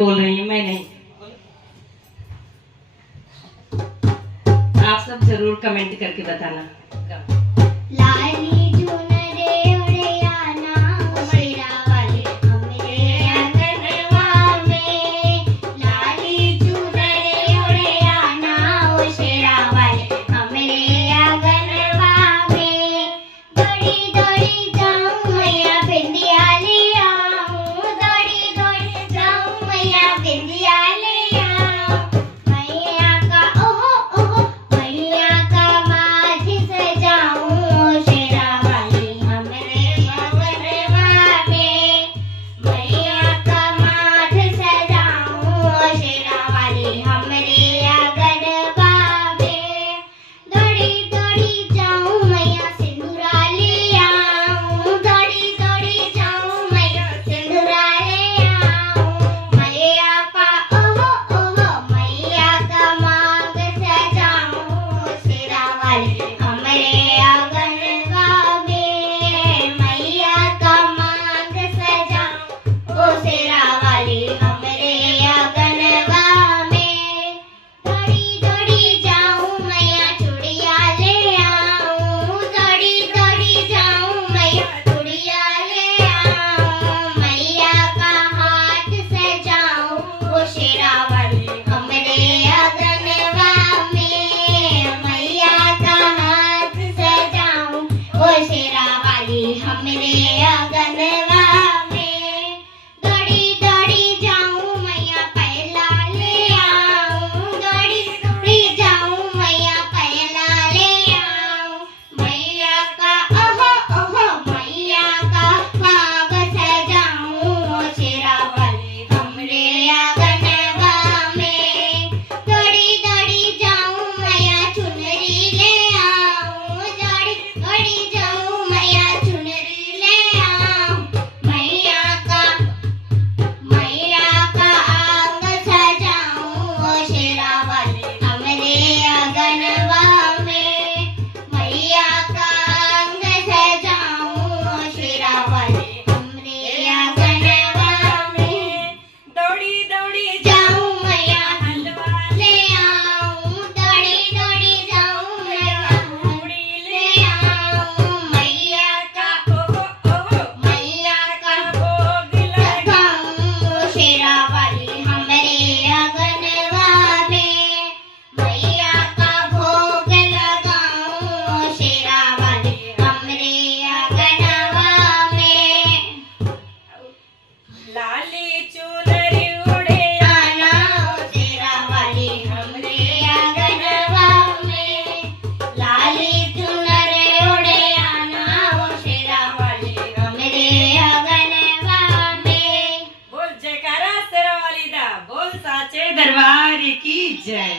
बोल रही हूँ, मैं नहीं। आप सब जरूर कमेंट करके बताना। लाली चुनरे उड़ियाना शेरा वाले हमरे अंगनवा में, लाली चुनरे उड़ियाना शेरा वाले हमरे अंगनवा में। दौड़ी दौड़ी जाऊं मैया बिंदिया ले आऊं, दौड़ी दौड़ी जाऊं मैया बिंदिया ले आऊं। मैया का ओहो ओहो मैया का माथ सजाऊं शेरा वाली हमरे अंगनवा में, मैया का माथ सजाऊं शेरा वाली हमरे अंगनवा में। दौड़ी दौड़ी जाऊं मैया सिंदूरा ले आऊं, दौड़ी दौड़ी जाऊं मैया सिंदूरा ले आऊं। मैया का ओहो ओहो मैया का मांग सजाऊं शेरा वाली हमरे आंगनवा में, मैया का मांग सजाऊं ओ शेरा वाली हमरे आंगनवा में। दौड़ी दौड़ी जाऊं मैया चूड़िया ले आऊं, दौड़ी दौड़ी जाऊं मैया चूड़िया ले आऊं। मैया का हाथ सजाऊं ओ शेरा वाली हमरे आंगनवा में, मैया का हाथ सजाऊं ओ शेरा वाली हमरे आंगनवा में। दौड़ी दौड़ी जाऊं मैया पहला ले आऊं, दौड़ी दौड़ी जाऊं मैया पहला ले आऊं। मैया का ओहो ओहो मैया का मांग सजाऊं ओ शेरा वाली हमरे आंगनवा में। दौड़ी दौड़ी जाऊं मैया चुनरी ले आऊं, दौड़ी दौड़ी जाऊं मैया चुनरी ले आऊं। मैया का अंग सजाऊं ओ शेरा वाली हमरे आंगनवा में, मैया का अंग सजाऊं ओ शेरा वाली हमरे आंगनवा में। दौड़ी दौड़ी जाऊं मैया हलवा ले आऊं, दौड़ी दौड़ी जाऊं मैया पूड़ी ले आऊं। मैया का ओहो ओहो मैया का भोग लगाऊं शेरा वाली हमरे आंगनवा में, मैया का भोग लगाऊं शेरा वाली हमरे आंगनवा में। लाली चुनरी उड़े आना ओ शेरा वाली हमरे आंगनवा में, लाली चुनरे उड़े आना ओ शेरा वाली हमरे आंगनवा में। बोल जयकारा शेरा वाली दा, बोल साचे दरबार की जय।